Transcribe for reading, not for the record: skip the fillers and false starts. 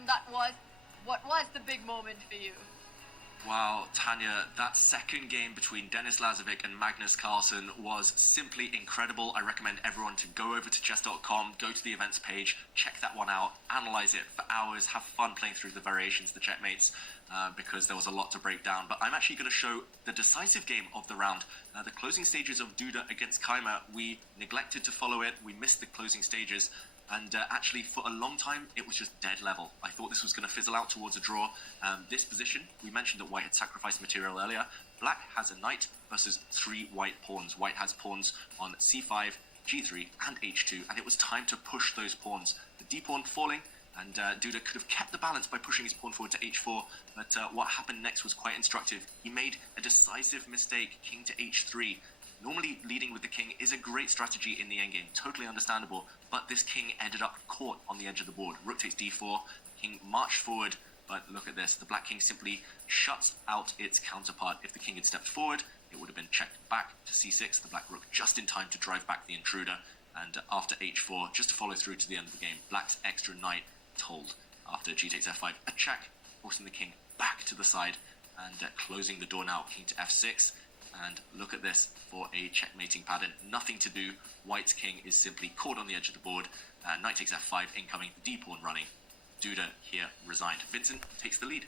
game that was. What was the big moment for you? Wow, Tanya, that second game between Denis Lazovic and Magnus Carlsen was simply incredible. I recommend everyone to go over to chess.com, go to the events page, check that one out, analyze it for hours, have fun playing through the variations, the checkmates, because there was a lot to break down. But I'm actually going to show the decisive game of the round. The closing stages of Duda against Keymer, we neglected to follow it, we missed the closing stages. And actually, for a long time, it was just dead level. I thought this was going to fizzle out towards a draw. This position, we mentioned that white had sacrificed material earlier. Black has a knight versus 3 white pawns. White has pawns on c5, g3, and h2, and it was time to push those pawns. The d pawn falling, and Duda could have kept the balance by pushing his pawn forward to h4, but what happened next was quite instructive. He made a decisive mistake, king to h3. Normally, leading with the king is a great strategy in the endgame, totally understandable, but this king ended up caught on the edge of the board. Rook takes d4, king marched forward, but look at this. The black king simply shuts out its counterpart. If the king had stepped forward, it would have been checked back to c6, the black rook just in time to drive back the intruder, and after h4, just to follow through to the end of the game, black's extra knight told after g takes f5, a check, forcing the king back to the side, and closing the door now, king to f6. And look at this for a checkmating pattern. Nothing to do. White's king is simply caught on the edge of the board. Knight takes f5 incoming, d pawn running. Duda here resigned. Vincent takes the lead.